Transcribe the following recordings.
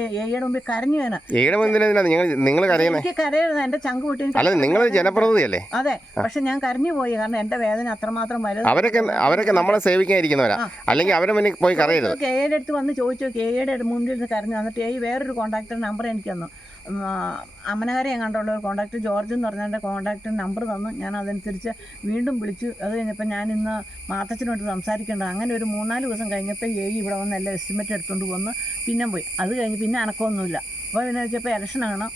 ഏയുടെ മുമ്പിൽ കരഞ്ഞു ഞാൻ ഏഴ് എന്തിനാ നിങ്ങൾ നിങ്ങൾ എനിക്ക് കരയരുത്. എന്റെ ചങ്ക് പൊട്ടി എനിക്ക് അല്ല നിങ്ങൾ ജനപ്രതിനിധിയല്ലേ? അതെ. പക്ഷെ ഞാൻ കരഞ്ഞു പോയി. കാരണം എന്റെ വേദന അത്രമാത്രം വലുത് അവരൊക്കെ അവരൊക്കെ നമ്മളെ സേവിക്കാനിരിക്കുന്നവരാ അല്ലെങ്കിൽ അവരെ മുന്നിൽ പോയി കരയരുത്. കെ എയുടെ അടുത്ത് വന്ന് ചോദിച്ചു കെ എയുടെ മുന്നിൽ നിന്ന് കരഞ്ഞു. വന്നിട്ട് ഏ വേറൊരു കോൺടാക്ടർ നമ്പർ എനിക്ക് തന്നു. അമനകരെ എങ്ങാണ്ടുള്ള ഒരു കോൺടാക്റ്റ് ജോർജ് എന്ന് പറഞ്ഞ എന്റെ കോണ്ടാക്റ്റ് നമ്പർ തന്നു. ഞാൻ അതനുസരിച്ച് വീണ്ടും വിളിച്ചു. അത് കഴിഞ്ഞപ്പോൾ ഞാൻ ഇന്ന് മാത്തച്ഛനോട്ട് സംസാരിക്കേണ്ടത്. അങ്ങനെ ഒരു മൂന്നാൽ ദിവസം കഴിഞ്ഞപ്പോൾ ഏ ഇവിടെ വന്ന് എല്ലാം എസ്റ്റിമേറ്റ് എടുത്തുകൊണ്ട് വന്ന് പിന്നെ പോയി. അത് കഴിഞ്ഞ് പിന്നെ അനക്കമൊന്നുമില്ല. അപ്പോൾ പിന്നെ വെച്ചപ്പോൾ ഇലക്ഷനാണ്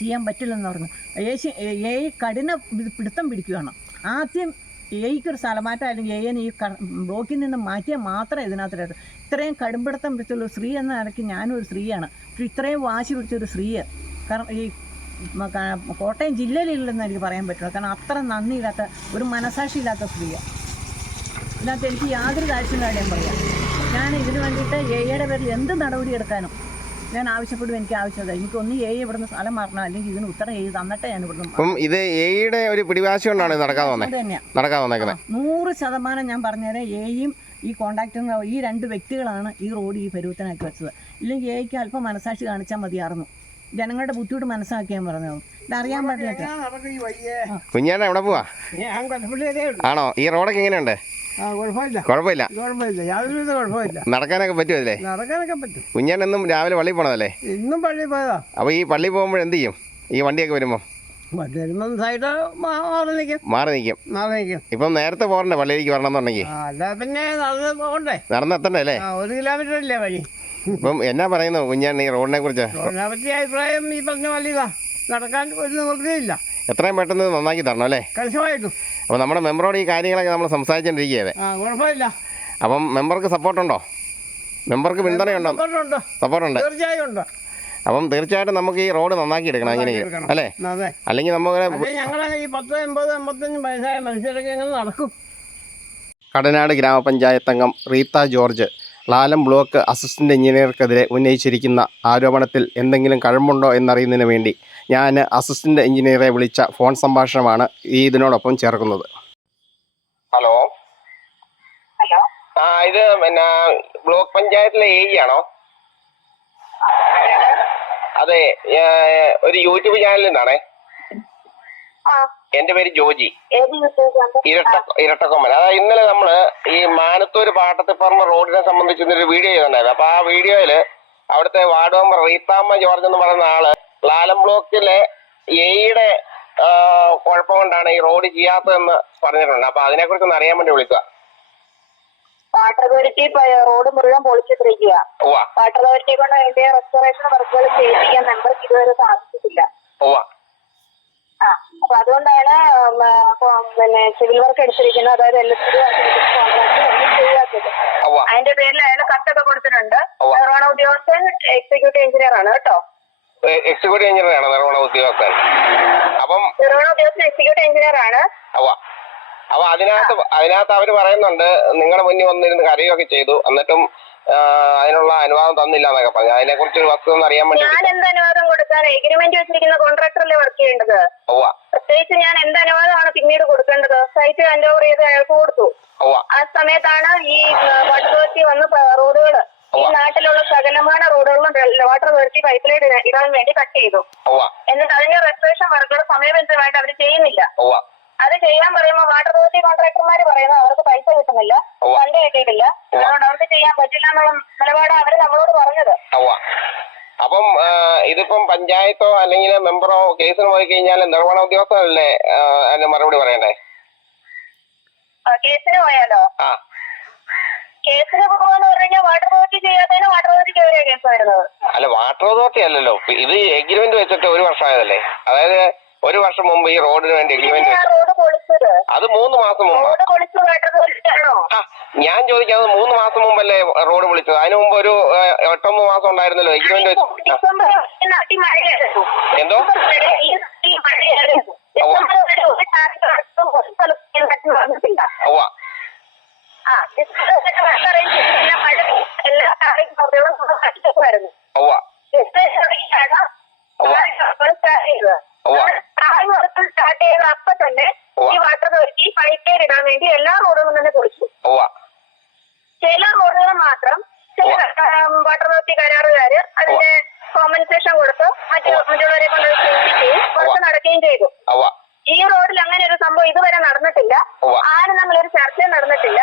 ചെയ്യാൻ പറ്റില്ലെന്ന് പറഞ്ഞു. ഏശി ഏ കഠിന പിടുത്തം പിടിക്കുകയാണ്. ആദ്യം എയ്ക്ക് ഒരു സ്ഥലമാറ്റം അല്ലെങ്കിൽ എയ്യനെ ഈ ബ്ലോക്കിൽ നിന്ന് മാറ്റിയാൽ മാത്രമേ ഇതിനകത്ത് ഇത്രയും കടുംപിടുത്തം പിടിച്ചുള്ള സ്ത്രീ എന്ന നിലയ്ക്ക് ഞാനും ഒരു സ്ത്രീയാണ്. പക്ഷെ ഇത്രയും വാശി പിടിച്ചൊരു സ്ത്രീയെ കാരണം ഈ കോട്ടയം ജില്ലയിലില്ലെന്ന് എനിക്ക് പറയാൻ പറ്റുള്ളൂ. കാരണം അത്ര നന്ദിയില്ലാത്ത ഒരു മനസാക്ഷിയില്ലാത്ത സ്ത്രീയാണ് ഇതിനകത്ത് എനിക്ക് യാതൊരു കാഴ്ചയും കാര്യം പറയാം. ഞാൻ ഇതിന് വേണ്ടിയിട്ട് എയുടെ പേരിൽ എന്ത് നടപടി എടുക്കാനും ഞാൻ ആവശ്യപ്പെടും എനിക്ക് ആവശ്യമില്ല. എനിക്ക് ഒന്ന് എ ഇവിടുന്ന് സ്ഥലം മാറണം അല്ലെങ്കിൽ ഇതിന് ഉത്തരം എഴുതി തന്നിട്ടേ ഞാൻ ഇവിടുന്ന്. അപ്പം ഇത് എയുടെ ഒരു പിടിവാശി കൊണ്ടാണ് നടക്കാതെ നടക്കാതെ വന്നേക്കുന്നത് നൂറ് ശതമാനം ഞാൻ പറഞ്ഞുതരാം. എയും ഈ കോണ്ടാക്ടറും ഈ രണ്ട് വ്യക്തികളാണ് ഈ റോഡ് ഈ പരുവത്തിനാക്കി വെച്ചത്. ഇല്ലെങ്കിൽ എയ്ക്ക് അല്പം മനസാക്ഷി കാണിച്ചാൽ മതിയായിരുന്നു. ജനങ്ങളുടെ ബുദ്ധിമുട്ട് മനസ്സിലാക്കിയാൻ പറഞ്ഞു ഇതറിയാൻ പാടില്ല കുഞ്ഞാണ് എവിടെ പോവാ? ഞാൻ കൊല്ലപ്പള്ളിയിലേ ഉള്ളൂ. ആണോ? ഈ റോഡൊക്കെ എങ്ങനെയുണ്ട്? കുഴപ്പമില്ല. നടക്കാനൊക്കെ പറ്റുമല്ലേ നടക്കാനൊക്കെ പറ്റും. കുഞ്ഞാൻ എന്നും രാവിലെ പള്ളിയിൽ പോണതല്ലേ? ഇന്നും പള്ളി പോയതാ. അപ്പോൾ ഈ പള്ളി പോകുമ്പോൾ എന്ത് ചെയ്യും? ഈ വണ്ടിയൊക്കെ വരുമ്പോൾ വണ്ടി വരുമ്പം സൈഡ് മാറി നിൽക്കും മാറി നിൽക്കും മാറി നിൽക്കും ഇപ്പം നേരത്തെ പോരണ്ടേ പള്ളിയിലേക്ക് വരണം എന്നുണ്ടെങ്കിൽ അല്ല പിന്നെ നടന്ന് പോകണ്ടേ. നടന്നെത്തണ്ടേ അല്ലേ? ഒരു കിലോമീറ്റർ അല്ലേ വഴി? ഇപ്പം എന്നാ പറയുന്നു കുഞ്ഞാൻ ഈ റോഡിനെ കുറിച്ച്? റോഡിനെ പറ്റിയ അഭിപ്രായം ഈ പറഞ്ഞ മല്ലിതാ നടക്കാൻ ഒരു നിവൃത്തിയില്ല എത്രയും പെട്ടെന്ന് നന്നാക്കി തരണം അല്ലേ? കർശമായിട്ടും അപ്പോൾ നമ്മുടെ മെമ്പറോട് ഈ കാര്യങ്ങളൊക്കെ നമ്മൾ സംസാരിച്ചുകൊണ്ടിരിക്കുകയതെ ആ കുഴപ്പമില്ല. അപ്പം മെമ്പർക്ക് സപ്പോർട്ടുണ്ടോ? മെമ്പർക്ക് പിന്തുണയുണ്ടോ? സപ്പോർട്ടുണ്ട്. തീർച്ചയായും അപ്പം തീർച്ചയായിട്ടും നമുക്ക് ഈ റോഡ് നന്നാക്കി എടുക്കണം അങ്ങനെ അല്ലെ? അല്ലേ അല്ലെങ്കിൽ നമുക്ക് ഞങ്ങളെ ഈ പത്ത് എൺപത് എൺപത്തഞ്ച് വയസ്സായ മനുഷ്യരൊക്കെ എങ്ങനെ നടക്കും. കടനാട് ഗ്രാമപഞ്ചായത്ത് അംഗം Reetha George Lalam block assistant എഞ്ചിനീയർക്കെതിരെ ഉന്നയിച്ചിരിക്കുന്ന ആരോപണത്തിൽ എന്തെങ്കിലും കഴമ്പുണ്ടോ എന്നറിയുന്നതിന് വേണ്ടി ഞാൻ അസിസ്റ്റന്റ് എഞ്ചിനീയറെ വിളിച്ച ഫോൺ സംഭാഷണമാണ് ഈ ഇതിനോടൊപ്പം ചേർക്കുന്നത്. ഹലോ ഹലോ ആ ഇത് പിന്നെ ബ്ലോക്ക് പഞ്ചായത്തിലെ എ ആണോ? അതെ ഒരു യൂട്യൂബ് ചാനലിൽ നിന്നാണേ എന്റെ പേര് ജോജി. ഏത് യൂട്യൂബ് ഇരട്ട ഇരട്ടക്കൊമ്പൻ. അതായത് ഇന്നലെ നമ്മൾ ഈ മാനത്തൂര് പാട്ടത്തിപ്പറമ്പ് റോഡിനെ സംബന്ധിച്ച് ഒരു വീഡിയോ ചെയ്തിട്ടുണ്ടായിരുന്നു. അപ്പൊ ആ വീഡിയോയിൽ അവിടുത്തെ വാർഡ് മെമ്പർ റീത്താമ്മ ജോർജ് എന്ന് പറയുന്ന ആൾ ലാലം ബ്ലോക്കിലെ എയുടെ കുഴപ്പം കൊണ്ടാണ് ഈ റോഡ് ചെയ്യാത്തതെന്ന് പറഞ്ഞിട്ടുണ്ട്. അപ്പൊ അതിനെ കുറിച്ചൊന്ന് അറിയാൻ വേണ്ടി വിളിക്കുക. വാട്ടർ അതോറിറ്റി റോഡ് മുഴുവൻ പൊളിച്ചിട്ടിരിക്കുക. വാട്ടർ അതോറിറ്റി കൊണ്ട് അതിന്റെ റെസ്റ്റോറേഷൻ വർക്കുകൾ ചെയ്യിപ്പിക്കാൻ മെമ്പർക്ക് ഇതുവരെ സാധിച്ചിട്ടില്ല. അപ്പൊ അതുകൊണ്ടാണ് പിന്നെ സിവിൽ വർക്ക് എടുത്തിരിക്കുന്നത്. അതായത് എൽ എസ് കോൺട്രാക്ട് അതിന്റെ പേരിൽ അയാൾ കത്തൊക്കെ കൊടുത്തിട്ടുണ്ട്. റോണ ഉദ്യോഗസ്ഥൻ എക്സിക്യൂട്ടീവ് എഞ്ചിനീയർ ആണ് കേട്ടോ. എക്സിക്യൂട്ടീവ് എഞ്ചിനീയർ ആണ് നിർവഹണ ഉദ്യോഗസ്ഥൻ. അപ്പം നിർവഹണ ഉദ്യോഗസ്ഥൻ എക്സിക്യൂട്ടീവ് എഞ്ചിനീയർ ആണ്. അവ അപ്പൊ അതിനകത്ത് അതിനകത്ത് അവർ പറയുന്നുണ്ട് നിങ്ങളുടെ മുന്നിൽ വന്നിരുന്ന് കരയൊക്കെ ചെയ്തു എന്നിട്ടും അതിനുള്ള അനുവാദം തന്നില്ല എന്നൊക്കെ പറഞ്ഞു. അതിനെ കുറിച്ച് വസ്തുത അറിയാൻ വേണ്ടി ഞാൻ എന്ത് അനുവാദം കൊടുക്കാൻ? എഗ്രിമെന്റ് വെച്ചിരിക്കുന്ന കോൺട്രാക്ടറല്ലേ വർക്ക് ചെയ്യേണ്ടത്? പ്രത്യേകിച്ച് ഞാൻ എന്ത് അനുവാദമാണ് പിന്നീട് കൊടുക്കേണ്ടത്? സൈറ്റ് ഹാൻഡ് ഓവർ ചെയ്ത് അയാൾക്ക് കൊടുത്തു. ആ സമയത്താണ് ഈ വാട്ടർ അതോറിറ്റി വന്ന് റോഡുകൾ ഈ നാട്ടിലുള്ള സകലമായ റോഡുകളും വാട്ടർ അതോറിറ്റി പൈപ്പ് ലൈൻ ഇടാൻ വേണ്ടി കട്ട് ചെയ്തു. എന്നിട്ട് അതിന്റെ റെസ്ട്രേഷൻ വർക്കുകൾ സമയബന്ധിതമായിട്ട് അവർ ചെയ്യുന്നില്ല. അത് ചെയ്യാൻ പറയുമ്പോൾ വാട്ടർ അതോറിറ്റി കോൺട്രാക്ടർമാർ പറയുന്നത് അവർക്ക് പൈസ കിട്ടുന്നില്ല. ഫണ്ട് കിട്ടിയിട്ടില്ല. അതുകൊണ്ട് അവർക്ക് ചെയ്യാൻ പറ്റില്ല എന്നുള്ള നിലപാടാണ് അവർ നമ്മളോട് പറഞ്ഞത്. അപ്പം ഇതിപ്പം പഞ്ചായത്തോ അല്ലെങ്കിൽ മെമ്പറോ കേസിന് പോയി കഴിഞ്ഞാൽ നിർവഹണ അതിന് മറുപടി പറയണ്ടേ? കേസിന് പോയാലോ? ആ. കേസിന് പോകാന്ന് പറഞ്ഞു കഴിഞ്ഞാൽ വാട്ടർ അതോറിറ്റി ചെയ്യാത്തതിന് വാട്ടർ അതോറിറ്റിക്ക് എതിരെയാണ് കേസ് വരുന്നത്. അല്ല വാട്ടർ അതോറിറ്റി അല്ലല്ലോ. ഇത് എഗ്രിമെന്റ് വെച്ചിട്ട് ഒരു വർഷമായതല്ലേ? അതായത് ഒരു വർഷം മുമ്പ് ഈ റോഡിന് വേണ്ടി എഗ്രിമെന്റ് റോഡ് പൊളിച്ചത്. അത് മൂന്ന് മാസം മുമ്പ്. റോഡ് പൊളിച്ചു വാട്ടർ അതോറിറ്റി ആണോ? ആ ഞാൻ ചോദിക്കുന്നത് മൂന്ന് മാസം മുമ്പല്ലേ റോഡ് വിളിച്ചത് അതിന് മുമ്പ് ഒരു എട്ടൊമ്പത് മാസം ഉണ്ടായിരുന്നല്ലോ എഗ്രിമെന്റ് വെച്ച് ഡിസംബർ എന്തോ? ഡിസംബർ ഒരു സ്ഥലത്ത് ഈ സ്റ്റാർട്ട് ചെയ്ത. അപ്പൊ തന്നെ ഈ വാട്ടർ അതോറിറ്റി പൈപ്പേർ ഇടാൻ വേണ്ടി എല്ലാ റോഡുകളും തന്നെ കുറിച്ചു ചില റോഡുകൾ മാത്രം ചില വാട്ടർ അതോറിറ്റി കരാറുകാര് അതിന്റെ കോമ്പൻസേഷൻ കൊടുത്ത് മറ്റു മറ്റുള്ളവരെ കൊണ്ട് ചെയ്യിപ്പിക്കുകയും കുറച്ച് നടക്കുകയും ചെയ്തു. ഈ റോഡിൽ അങ്ങനെ ഒരു സംഭവം ഇതുവരെ നടന്നിട്ടില്ല. ആരും തമ്മിൽ ഒരു ചർച്ചയും നടന്നിട്ടില്ല.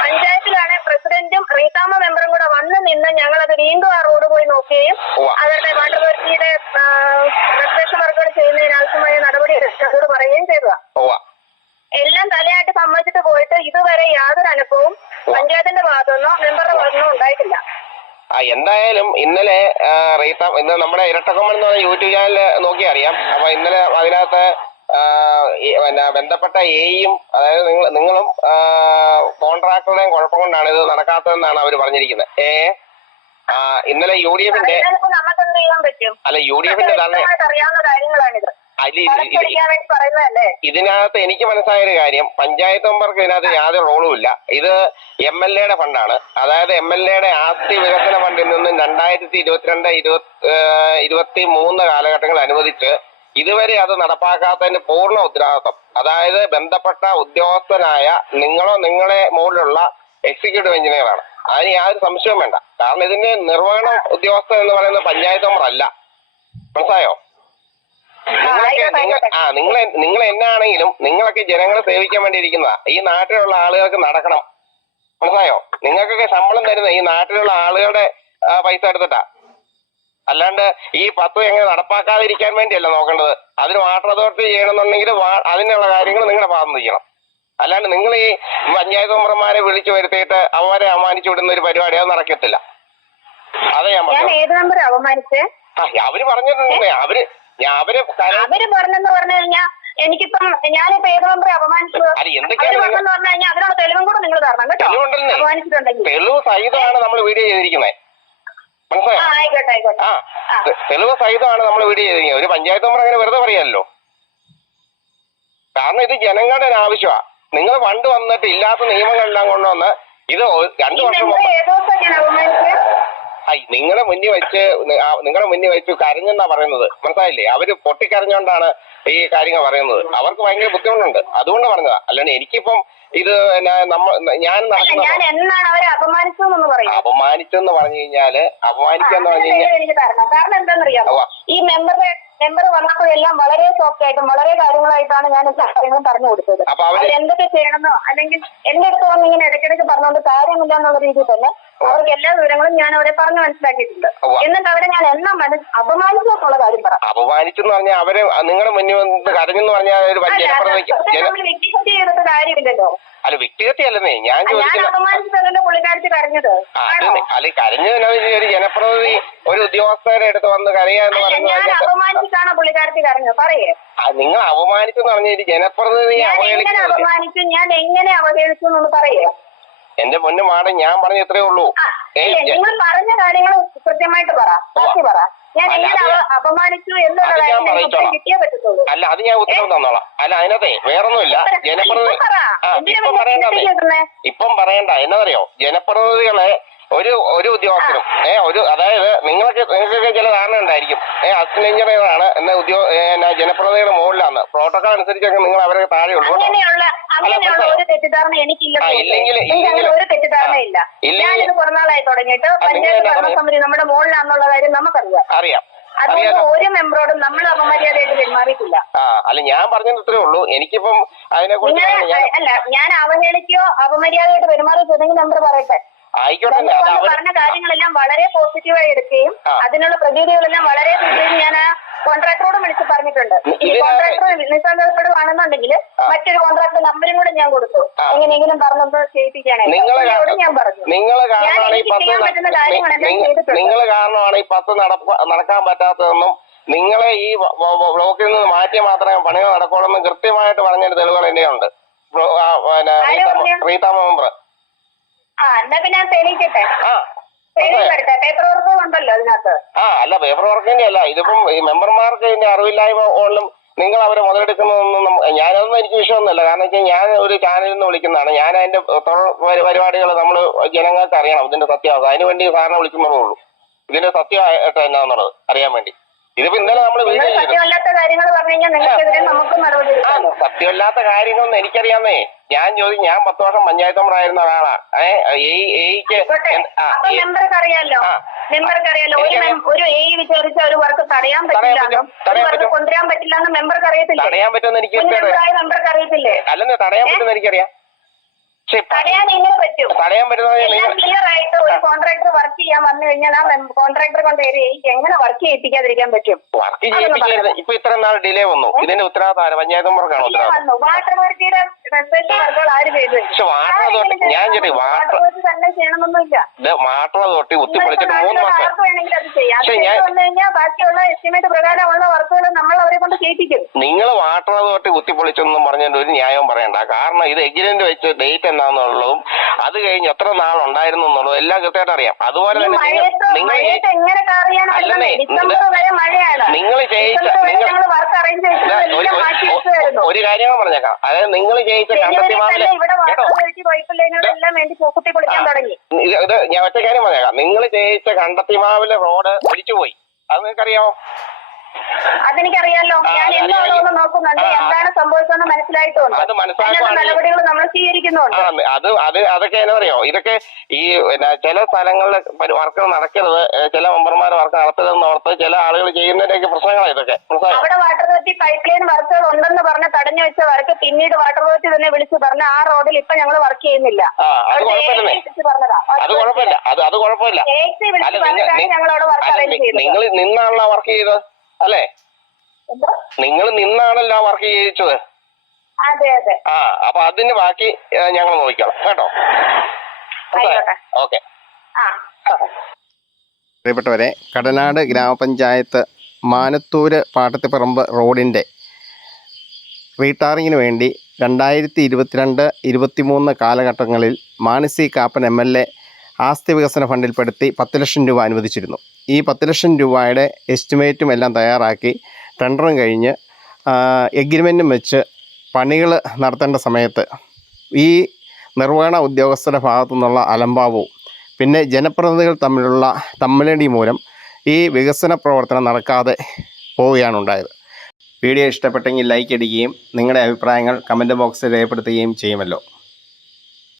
പഞ്ചായത്തിലാണ് പ്രസിഡന്റും റീതാമ മെമ്പറും കൂടെ വന്ന് നിന്ന് ഞങ്ങൾ അത് വീണ്ടും ആ റോഡ് പോയി നോക്കുകയും. അവരുടെ വാട്ടർ അതോറിറ്റിയുടെ റെസ്ട്രേഷൻ വർക്കുകൾ ചെയ്യുന്നതിന് ആവശ്യമായ നടപടി എടുക്കാനോട് പറയുകയും ചെയ്തു എല്ലാം തലയായിട്ട് സമ്മതിച്ചിട്ട് പോയിട്ട് ഇതുവരെ യാതൊരു അനുഭവവും പഞ്ചായത്തിന്റെ ഭാഗത്തുനിന്നോ മെമ്പറുടെ ഭാഗത്തുനിന്നോ ഉണ്ടായിട്ടില്ല. ആ എന്തായാലും ഇന്നലെ റീത്ത ഇന്ന് നമ്മുടെ ഇരട്ടക്കൊമ്പൻ എന്ന് പറഞ്ഞ യൂട്യൂബ് ചാനൽ നോക്കി അറിയാം അപ്പൊ ഇന്നലെ അതിനകത്ത് പിന്നെ ബന്ധപ്പെട്ട എയും അതായത് നിങ്ങൾ നിങ്ങളും കോൺട്രാക്ടറുടെയും കുഴപ്പം കൊണ്ടാണ് ഇത് നടക്കാത്തതെന്നാണ് അവർ പറഞ്ഞിരിക്കുന്നത്. ഏ ഇന്നലെ യു ഡി എഫിന്റെ അല്ല യു ഡി എഫിന്റെ ഇതിനകത്ത് എനിക്ക് മനസ്സായ ഒരു കാര്യം പഞ്ചായത്ത് മെമ്പർക്ക് ഇതിനകത്ത് യാതൊരു റോളും ഇല്ല ഇത് എം എൽ എയുടെ ഫണ്ടാണ്. അതായത് എം എൽ എയുടെ ആസ്തി വികസന ഫണ്ടിൽ നിന്നും രണ്ടായിരത്തി ഇരുപത്തിരണ്ട് ഇരുപത്തി ഇരുപത്തി മൂന്ന് കാലഘട്ടങ്ങൾ അനുവദിച്ച് ഇതുവരെ അത് നടപ്പാക്കാത്തതിന് പൂർണ ഉത്തരവാദിത്വം. അതായത് ബന്ധപ്പെട്ട ഉദ്യോഗസ്ഥനായ നിങ്ങളോ നിങ്ങളെ മുകളിലുള്ള എക്സിക്യൂട്ടീവ് എഞ്ചിനീയറാണ് അതിന് യാതൊരു സംശയവും വേണ്ട. കാരണം ഇതിന്റെ നിർവഹണ ഉദ്യോഗസ്ഥൻ എന്ന് പറയുന്നത് പഞ്ചായത്ത് മെമ്പർ അല്ല. മനസ്സിലായോ? നിങ്ങളൊക്കെ നിങ്ങൾ. ആ നിങ്ങൾ നിങ്ങൾ എന്നാണെങ്കിലും നിങ്ങളൊക്കെ ജനങ്ങളെ സേവിക്കാൻ വേണ്ടി ഇരിക്കുന്നതാ ഈ നാട്ടിലുള്ള ആളുകൾക്ക് നടക്കണം. മനസ്സിലായോ? നിങ്ങൾക്കൊക്കെ ശമ്പളം തരുന്ന ഈ നാട്ടിലുള്ള ആളുകളുടെ പൈസ എടുത്തിട്ടാ. അല്ലാണ്ട് ഈ പത്ത് എങ്ങനെ നടപ്പാക്കാതിരിക്കാൻ വേണ്ടിയല്ല നോക്കേണ്ടത്. അതിന് വാട്ടർ അതോറിറ്റി ചെയ്യണമെന്നുണ്ടെങ്കിൽ എന്നുണ്ടെങ്കിൽ അതിനുള്ള കാര്യങ്ങൾ നിങ്ങളുടെ നിന്ന് ചെയ്യണം. അല്ലാണ്ട് നിങ്ങൾ ഈ പഞ്ചായത്ത് മെമ്പർമാരെ വിളിച്ചു വരുത്തിയിട്ട് അവരെ അപമാനിച്ചു വിടുന്ന ഒരു പരിപാടി അത് നടക്കത്തില്ല. അതെ ഞാൻ പറഞ്ഞു അവർ പറഞ്ഞിട്ടുണ്ട്. അവർ അവർ അവർ പറഞ്ഞെന്ന് പറഞ്ഞു കഴിഞ്ഞാൽ എനിക്കിപ്പം ഞാനിപ്പോ ഏത് മെമ്പറെ അപമാനിച്ചു? പറഞ്ഞു കഴിഞ്ഞാൽ അതിനുള്ള തെളിവും കൂടെ നിങ്ങൾ തരണം കേട്ടോ. തെളിവ് സഹിതമാണ് നമ്മൾ വീഡിയോ ചെയ്തിരിക്കുന്നത് ആ മനസ്സിലായോ ആയിക്കോട്ടെ ആയിക്കോട്ടെ ആ തെളിവ് സഹിതമാണ് നമ്മൾ വീഡിയോ ചെയ്തിരിക്കുന്നത്. ഒരു പഞ്ചായത്ത് മെമ്പർ അങ്ങനെ വെറുതെ പറയാമല്ലോ കാരണം ഇത് ജനങ്ങളുടെ ഒരു ആവശ്യമാണ് നിങ്ങൾ പണ്ട് വന്നിട്ട് ഇല്ലാത്ത നിയമങ്ങളെല്ലാം കൊണ്ടുവന്ന് ഇത് രണ്ടു വർഷം നിങ്ങളെ മുന്നിൽ വെച്ച് നിങ്ങളെ മുന്നിൽ വെച്ച് കരഞ്ഞെന്നാ പറയുന്നത്. മനസ്സിലായില്ലേ? അവർ പൊട്ടിക്കരഞ്ഞോണ്ടാണ് ഈ കാര്യങ്ങൾ പറയുന്നത്. അവർക്ക് ഭയങ്കര ബുദ്ധിമുട്ടുണ്ട്. അതുകൊണ്ട് പറഞ്ഞതാ. അല്ലാണ്ട് എനിക്കിപ്പം ഇത് ഞാൻ അപമാനിച്ചെന്ന് പറഞ്ഞു കഴിഞ്ഞാൽ അപമാനിക്കാന്ന് പറഞ്ഞു കഴിഞ്ഞാൽ. ഈ മെമ്പർ വന്നപ്പോഴെല്ലാം വളരെ സോഫ്റ്റ് ആയിട്ടും വളരെ കാര്യങ്ങളായിട്ടാണ് ഞാൻ എല്ലാ കാര്യങ്ങളും പറഞ്ഞു കൊടുത്തത്. അപ്പൊ അവർ അവർ എന്തൊക്കെ ചെയ്യണമെന്നോ അല്ലെങ്കിൽ എന്റെ അടുത്ത് വന്ന് ഇങ്ങനെ ഇടയ്ക്കിടയ്ക്ക് പറഞ്ഞുകൊണ്ട് കാര്യമില്ല എന്നുള്ള രീതിയിൽ തന്നെ അവർക്ക് എല്ലാ വിവരങ്ങളും ഞാൻ അവരെ പറഞ്ഞു മനസ്സിലാക്കിയിട്ടുണ്ട്. എന്നിട്ട് അവരെ ഞാൻ എന്നാ മനസ്സ് അപമാനിച്ചു എന്നുള്ള കാര്യം പറ. അപമാനിച്ചെന്ന് പറഞ്ഞാൽ അവർ നിങ്ങളുടെ മുന്നിൽ വന്ന് കരഞ്ഞെന്ന് പറഞ്ഞാൽ ഒരു വ്യക്തിഹത്യ ചെയ്തിട്ട് കാര്യമില്ലല്ലോ. അല്ല വ്യക്തിഗതയല്ലെന്നേ ഞാൻ ഞാൻ ചോദിക്കുന്നത് പുള്ളിക്കാരത്തി കരഞ്ഞത്. അല്ല കരഞ്ഞതിനാ ഒരു ജനപ്രതിനിധി ഒരു ഉദ്യോഗസ്ഥരെ എടുത്ത് വന്ന് കരയാ എന്ന് അപമാനിച്ചിട്ടാണോ പുള്ളിക്കാരത്തി കരഞ്ഞത്? പറയേ. നിങ്ങൾ അപമാനിച്ചെന്ന് പറഞ്ഞ ഒരു ജനപ്രതിനിധിയെ എങ്ങനെ ഞാൻ എങ്ങനെ അവഹേളിച്ചു എന്നൊന്ന് പറയേ. എന്റെ പൊന്നു മാഡം ഞാൻ പറഞ്ഞ ഇത്രേ ഉള്ളൂ. നിങ്ങൾ പറഞ്ഞ കാര്യങ്ങൾ കൃത്യമായിട്ട് പറ ബാക്കി പറ. ഞാൻ അല്ല, എങ്ങനെ അത് അപമാനിച്ചു എന്നുള്ള ഞാൻ കാര്യം നിങ്ങൾക്ക് പറയിച്ചോളാം. കിട്ടിയേ പറ്റത്തുള്ളൂ. അല്ല അത് ഞാൻ ഉത്തരവ് തന്നോളാം. അല്ല അതിനകത്തെ വേറൊന്നുമില്ല. ജനപ്രതിനിധി ഇപ്പൊ പറയണ്ട? ഇപ്പം പറയണ്ട എന്നതറിയോ ജനപ്രതിനിധികളെ ഒരു ഒരു ഉദ്യോഗസ്ഥനും. ഏ ഒരു അതായത് നിങ്ങൾക്ക് നിങ്ങൾക്കൊക്കെ ചില ധാരണ ഉണ്ടായിരിക്കും. ഏ അസിസ്റ്റന്റ് എഞ്ചിനീയർ ആണ് എന്ന ഉദ്യോഗ ജനപ്രതിയുടെ മുകളിലാണ്. പ്രോട്ടോകോൾ അനുസരിച്ചൊക്കെ നിങ്ങൾ അവരെ താഴെ ഉള്ളൂ കേട്ടോ. അങ്ങനെയുള്ള അങ്ങനെയുള്ള ഒരു തെറ്റിദ്ധാരണ എനിക്കില്ല ആ, സുഹൃത്തേ. ഇല്ലെങ്കിൽ- എനിക്ക് ഒരു തെറ്റിദ്ധാരണയില്ല ആ, ഇല്ലെങ്കിൽ- ഞാനിത് കുറെ തുടങ്ങിയിട്ട് പഞ്ചായത്ത് ഭരണസമിതി നമ്മുടെ മുകളിലാണെന്നുള്ള കാര്യം നമുക്കറിയാം. അറിയാം. അതുകൊണ്ട് ഒരു മെമ്പറോടും നമ്മൾ അപമര്യാദയായിട്ട് പെരുമാറിയിട്ടില്ല. ആ അല്ല ഞാൻ പറഞ്ഞത് ഇത്രേ ഉള്ളൂ. എനിക്കിപ്പം അതിനെ അല്ല ഞാൻ അവഹേളിക്കോ അപമര്യാദയായിട്ട് പെരുമാറിയിട്ടുണ്ടെങ്കിൽ മെമ്പർ പറയട്ടെ. ആയിക്കോട്ടെ പറഞ്ഞ കാര്യങ്ങളെല്ലാം വളരെ പോസിറ്റീവായി എടുക്കുകയും അതിനുള്ള പ്രതിവിധികളെല്ലാം വളരെ തീർച്ചയായും ഞാൻ കോൺട്രാക്ടറോട് വിളിച്ച് പറഞ്ഞിട്ടുണ്ട്. ഈ കോൺട്രാക്ടർ നിസ്സംഗപ്പെടുവാണെന്നുണ്ടെങ്കിൽ ആ. മറ്റൊരു കോൺട്രാക്ടർ നമ്പരും കൂടെ ഞാൻ കൊടുത്തു. എങ്ങനെയെങ്കിലും പറഞ്ഞൊന്ന് ചെയ്യിപ്പിക്കാനായിട്ട് ഞാൻ പറഞ്ഞു. നിങ്ങൾ കാരണമാണ് ഈ പത്ത് നടക്കാൻ പറ്റാത്തതെന്നും നിങ്ങളെ ഈ ബ്ലോക്കിൽ നിന്ന് മാറ്റി മാത്രമേ പണികൾ നടക്കുള്ളൂ കൃത്യമായിട്ട് പറഞ്ഞൊരു തെളിവുകൾ എന്റെ ഉണ്ട്? റീതാമ മെമ്പർ എന്നാ പിന്നെ തെളിയിക്കട്ടെ? പേപ്പർ വർക്ക് ഉണ്ടല്ലോ അതിനകത്ത്. ആ അല്ല പേപ്പർ വർക്കിന്റെ അല്ല ഇതിപ്പം ഈ മെമ്പർമാർക്ക് ഇതിന്റെ അറിവില്ലായ്മ കൊണ്ടും നിങ്ങൾ അവരെ മുതലെടുക്കുന്നതൊന്നും ഞാനതൊന്നും എനിക്ക് വിഷയമൊന്നുമില്ല. കാരണം വെച്ചാൽ ഞാൻ ഒരു ചാനലിൽ നിന്ന് വിളിക്കുന്നതാണ്. ഞാൻ അതിന്റെ പരിപാടികൾ നമ്മൾ ജനങ്ങൾക്ക് അറിയണം. ഇതിന്റെ സത്യാവസ്ഥ. അതിനുവേണ്ടി സാറിനെ വിളിക്കുന്നതേ ഉള്ളൂ. ഇതിന്റെ സത്യമായിട്ട് എന്നാന്നുള്ളത് അറിയാൻ വേണ്ടി. ഇതിപ്പോ ഇന്നലെ നമ്മൾ സത്യമല്ലാത്ത കാര്യങ്ങൾ പറഞ്ഞു കഴിഞ്ഞാൽ നിങ്ങൾക്കെതിരെ നമുക്ക് നടപടി ആ സത്യമല്ലാത്ത കാര്യങ്ങളൊന്നും എനിക്കറിയാന്നേ ഞാൻ ചോദിച്ചു ഞാൻ പത്ത് വർഷം പഞ്ചായത്ത് മെമ്പർ ആയിരുന്ന ഒരാളാ. മെമ്പർക്ക് അറിയാലോ. മെമ്പർക്ക് അറിയാലോ ഒരു ഒരു എ വിചാരിച്ച ഒരു വർക്ക് തടയാൻ പറ്റില്ല ഒരു തടയാൻ വർക്ക് കൊണ്ടുവരാൻ പറ്റില്ല എന്ന് മെമ്പർക്ക് അറിയത്തില്ലേ തടയാൻ പറ്റുമെന്ന് എനിക്ക് മെമ്പർക്ക് അറിയത്തില്ലേ അല്ലെന്ന് തടയാൻ പറ്റുമെന്ന് എനിക്കറിയാം. തടയാൻ പറ്റും. തടയാൻ പറ്റുന്നത് എല്ലാം നിങ്ങൾ ക്ലിയർ ആയിട്ട് ഒരു കോൺട്രാക്ടർ വർക്ക് ചെയ്യാൻ വന്നു കഴിഞ്ഞാൽ ആ കോൺട്രാക്ടർ കൊണ്ട് എങ്ങനെ വർക്ക് ചെയ്യിപ്പിക്കാതിരിക്കാൻ പറ്റും? വർക്ക് ചെയ്യിപ്പിക്കരുത് ഇപ്പൊ ഇത്ര നാൾ ഡിലേ വന്നു. ഇതിന്റെ ഉത്തരവാദിത്തം? പഞ്ചായത്ത് മെമ്പർക്കാണ് ഉത്തരവാദിത്തം. വാട്ടർ അതോറിറ്റിയുടെ സ്പെഷ്യൽ വർക്കുകൾ ആര് ചെയ്തു? പക്ഷെ വാട്ടർ അതോറിറ്റി ഞാൻ ചെറിയ വാട്ടർ തന്നെ ചെയ്യണമെന്നൊന്നുമില്ല. ഇത് വാട്ടർ അതോറിറ്റി കുത്തിപ്പൊളിച്ചിട്ട് മൂന്ന് മാസം അത് ചെയ്യാം. വന്നു കഴിഞ്ഞാൽ ബാക്കിയുള്ള എസ്റ്റിമേറ്റ് പ്രകാരമുള്ള വർക്കുകൾ നമ്മൾ അവരെ കൊണ്ട് ചെയ്യിപ്പിക്കും. നിങ്ങൾ വാട്ടർ അതോറിറ്റി കുത്തിപ്പൊളിച്ചെന്നും പറഞ്ഞതിന്റെ ഒരു ന്യായവും പറയണ്ട. കാരണം ഇത് എഗ്രിമെന്റ് വെച്ച് ഡേറ്റ് എന്നാന്നുള്ളതും അത് കഴിഞ്ഞ് എത്ര നാൾ ഉണ്ടായിരുന്നു എന്നുള്ളതും എല്ലാം കൃത്യമായിട്ട് അറിയാം. അതുപോലെ തന്നെ നിങ്ങൾ നിങ്ങൾ ജയിച്ച അല്ലെന്നേ, നിങ്ങൾ ചെയ്യിച്ച നിങ്ങൾ ഒരു- കാര്യം പറഞ്ഞേക്കാം. അതായത് നിങ്ങൾ ചെയ്യിച്ച കണ്ടെത്തി മാവിലെ കേട്ടോ? ഇത് ഇത് ഞാൻ ഒറ്റ കാര്യം പറഞ്ഞേക്കാം. നിങ്ങൾ ചെയ്യിച്ച കണ്ടത്തിമാവിലെ റോഡ് ഒലിച്ചുപോയി. അത് നിങ്ങൾക്കറിയാമോ അതെനിക്കറിയാലോ. ഞാൻ അത് എന്നും അറിയാം. അതൊന്ന് നോക്കുന്നുണ്ട്. എന്താണ് സംഭവിച്ചതെന്ന് മനസ്സിലായിട്ടുണ്ട് അത് നടപടികൾ നമ്മൾ സ്വീകരിക്കുന്നുണ്ട്. അത് അത് അതൊക്കെ എന്നാ അറിയോ? ഇതൊക്കെ ഈ പിന്നെ ചില സ്ഥലങ്ങളിലെ വർക്ക് നടക്കരുത്. ചില മെമ്പർമാർ വർക്ക് നടത്തരുതെന്ന് ഓർത്ത് ചില ആളുകൾ ചെയ്യുന്നതിന്റെയൊക്കെ പ്രശ്നങ്ങളാണ് ഇതൊക്കെ. അവിടെ വാട്ടർ അതോറിറ്റി പൈപ്പ് ലൈൻ വർക്കുകൾ ഉണ്ടെന്ന് പറഞ്ഞ് തടഞ്ഞു വെച്ച വർക്ക് പിന്നീട് വാട്ടർ അതോറിറ്റി തന്നെ വിളിച്ച് പറഞ്ഞ് ആ റോഡിൽ ഇപ്പൊ ഞങ്ങൾ വർക്ക് ചെയ്യുന്നില്ല. അത് കുഴപ്പമില്ല. അത് അത് കുഴപ്പമില്ല. നിങ്ങൾ നിന്നാണല്ലോ വർക്ക് ചെയ്തത്? അല്ലേ? നിങ്ങൾ നിന്നാണല്ലോ വർക്ക് ചെയ്യിച്ചത് അതെ അതെ. ആ അപ്പൊ അതിന് ബാക്കി ഞങ്ങൾ നോക്കിക്കോളാം. കേട്ടോ. ഓക്കെ. ആ. പ്രിയപ്പെട്ടവരെ കടനാട് ഗ്രാമപഞ്ചായത്ത് മാനത്തൂര് പാട്ടത്തിപ്പറമ്പ് റോഡിന്റെ റീടാറിങ്ങിന് വേണ്ടി രണ്ടായിരത്തി ഇരുപത്തിരണ്ട് ഇരുപത്തിമൂന്ന് കാലഘട്ടങ്ങളിൽ Manasi Kappan M L A ആസ്തി വികസന ഫണ്ടിൽപ്പെടുത്തി പത്ത് ലക്ഷം രൂപ അനുവദിച്ചിരുന്നു. ഈ പത്ത് ലക്ഷം രൂപയുടെ എസ്റ്റിമേറ്റും എല്ലാം തയ്യാറാക്കി ടെൻഡറും കഴിഞ്ഞ് എഗ്രിമെന്റും വെച്ച് പണികൾ നടത്തേണ്ട സമയത്ത് ഈ നിർവഹണ ഉദ്യോഗസ്ഥരുടെ ഭാഗത്തു നിന്നുള്ള അലംഭാവവും പിന്നെ ജനപ്രതിനിധികൾ തമ്മിലുള്ള തമ്മിലടി മൂലം ഈ വികസന പ്രവർത്തനം നടക്കാതെ പോവുകയാണ് ഉണ്ടായത്. വീഡിയോ ഇഷ്ടപ്പെട്ടെങ്കിൽ ലൈക്ക് അടിക്കുകയും നിങ്ങളുടെ അഭിപ്രായങ്ങൾ കമന്റ് ബോക്സിൽ രേഖപ്പെടുത്തുകയും ചെയ്യുമല്ലോ.